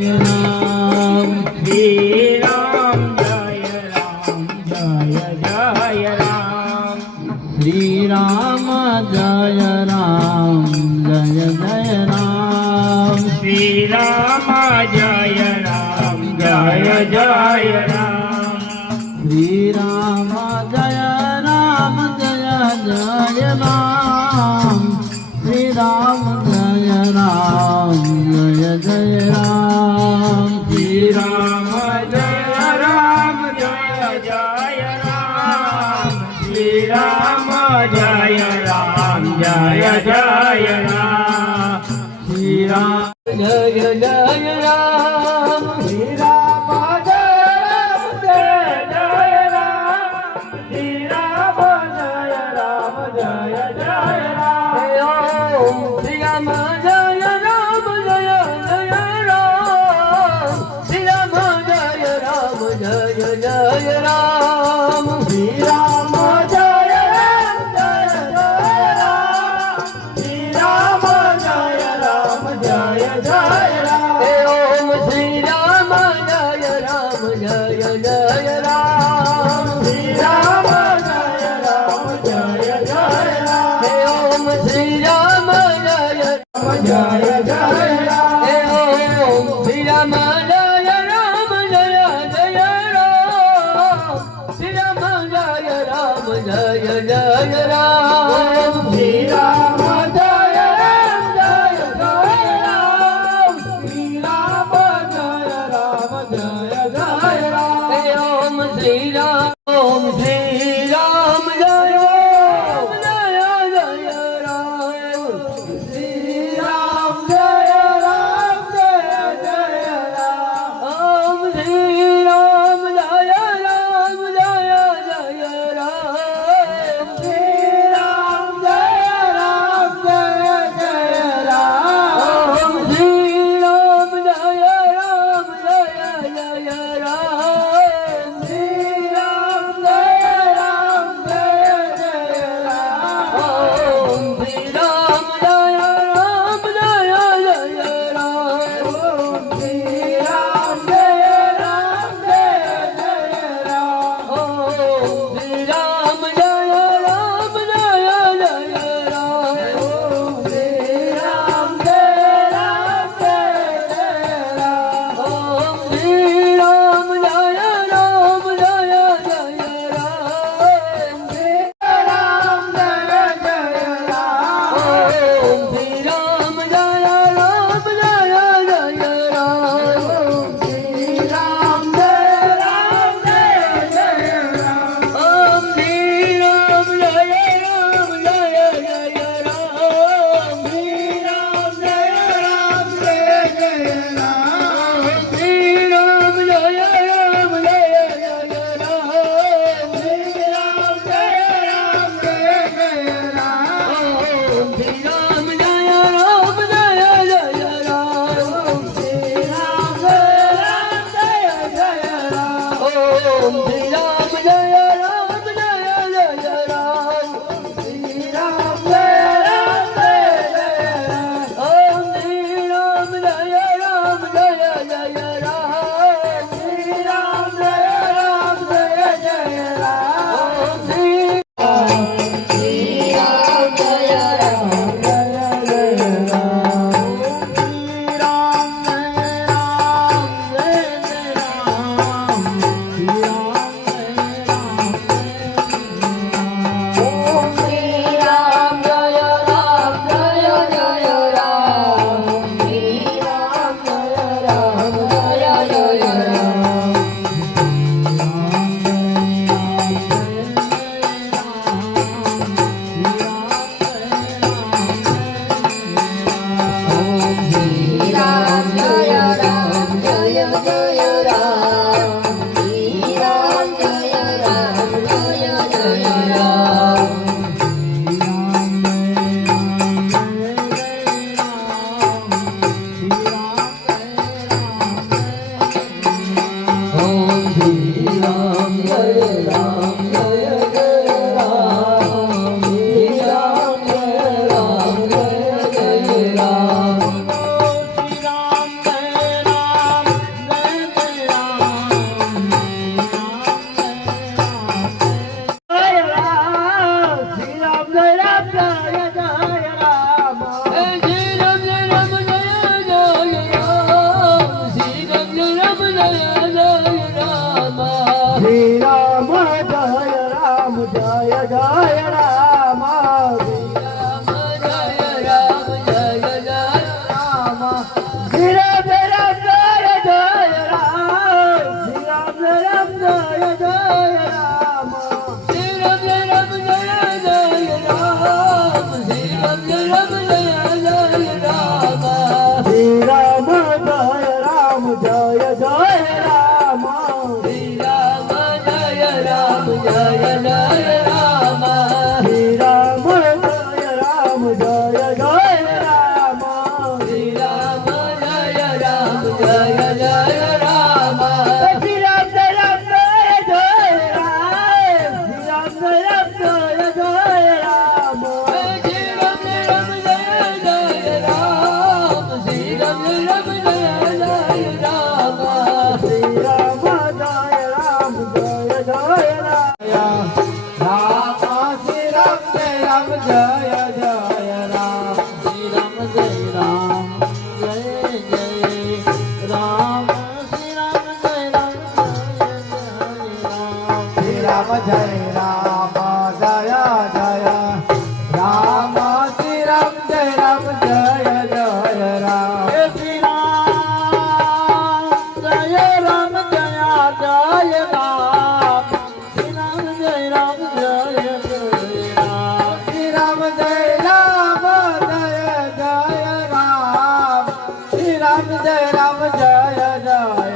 Ram Shri Ram Jai Jai Ram Shri Ram Jai Jai Ram Shri Ram Jai Jai Ram Shri Ram Jai Jai Ram Shri Ram Jai Jai Ram Shri Ram Jai Jai Ram Shri Ram Jai Jai Ram Shri Ram Jai Jai Ram Shri Ram Jai Jai Ram Shri Ram Jai Jai Ram Om Shri Ram Jai Ram Jai Jai Ram Shri Ram Jai Jai Ram Shri Ram Jai Jai Ram Jai Jai Ram Om Shri Ram Jai Jai Ram Shri Ram Jai Jai Ram Om Shri Ram Jai Jai Ram Om Shri Ram Jai Jai Ram Shri Ram Jai Jai Ram Shri Ram Jai Ram Shri Ram Jai Jai Ram Om Shri Ram Jai Ram Jai Ram Shri Ram Jai Ram Jai Jay Jay Ram Shri Ram Jay Ram Jay Jay Ram Shri Ram Jay Ram Jay Jay Ram Shri Ram Jay Ram Jay Jay Ram Shri Ram Jay Ram Jay Jay Ram Shri Ram Jay Ram Jay Jay Ram Shri Ram Ram Jay Jay Ram Shri Ram Ram Jay Jay Ram Shri Ram Jay Ram Jay Jay Ram Ram Shri Ram Jay Ram Jay Jay Ram Shri Ram Jay Ram Jay Jay Ram Shri Ram Jay Ram Jay Jay Ram Shri Ram Jay Ram Jay Jay Ram Shri Ram Jay Ram Jay Jay Ram Shri Ram Jay Ram Jay Jay Ram Shri Ram Jay Ram Jay Jay Ram Shri Ram Jay Ram Jay Jay Ram Shri Ram Jay Ram Jay Jay